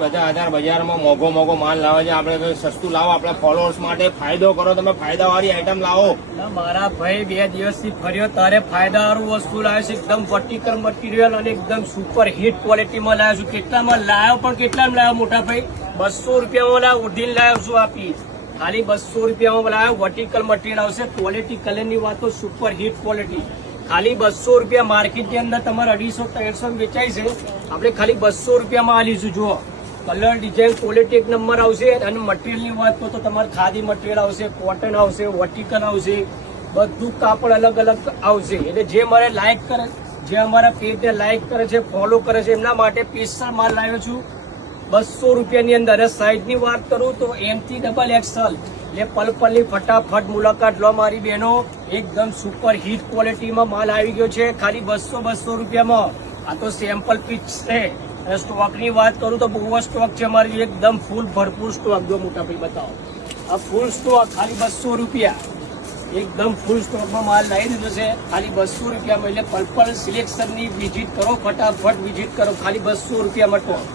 ભાઈ બધા અત્યારે બજારમાં મોઘો માલ લાવે છે. આપણે તો સસ્તું લાવો, આપણા ફોલોઅર્સ માટે ફાયદો કરો. તમે ફાયદાવાળી આઈટમ લાવો. મારા ભાઈ 2 દિવસથી ફર્યો તારે ફાયદાવાળું વસ્તુ લાવ્યો છે. એકદમ વર્ટિકલ મટીરિયલ અને એકદમ સુપર હિટ ક્વોલિટીમાં લાવ્યો છું. કેટલામાં લાવ્યો પણ કેટલામાં લાવ્યો મોટા ભાઈ? 200 રૂપિયામાં લાવ્યો. ઉડીને લાવ્યો છું આપી ખાલી 200 રૂપિયામાં લાવ્યો. વર્ટિકલ મટીરિયલ આવશે. ક્વોલિટી કલરની વાત તો સુપર હિટ ક્વોલિટી. ખાલી 200 રૂપિયા. માર્કેટની અંદર તમારે 250-300 વેચાય છે, આપણે ખાલી 200 રૂપિયામાં આલીશું. જુઓ કલર, ડિઝાઇન, ક્વોલિટી એક નંબર આવશે. અને મટીરિયલની વાત તો તમારે ખાદી મટીરિયલ આવશે, કોટન આવશે, વર્ટિકલ આવશે, બધું કાપડ અલગ અલગ આવશે. એટલે જે મારે લાઈક કરે, જે અમારા પેજને લાઈક કરે છે, ફોલો કરે છે, એમના માટે સ્પેશિયલ માલ લાવ્યો છું 200 રૂપિયાની અંદર. સાઈઝની વાત કરું તો M થી XXL. એટલે પલપલની ફટાફટ મુલાકાત લો મારી બહેનો. એકદમ સુપર હિટ ક્વોલિટીમાં માલ આવી ગયો છે ખાલી 200 રૂપિયામાં. આ તો સેમ્પલ પીસ છે. અને સ્ટોકની વાત કરું તો બહુ સ્ટોક છે મારી. એકદમ ફૂલ ભરપૂર સ્ટોક. જો મોટા ભાઈ બતાવો, આ ફૂલ સ્ટોક ખાલી 200 રૂપિયા. એકદમ ફૂલ સ્ટોકમાં માલ લાવી દીધો છે ખાલી 200 રૂપિયામાં. એટલે પલપલ સિલેક્શનની વિઝિટ કરો, ફટાફટ વિઝિટ કરો ખાલી 200 રૂપિયામાં.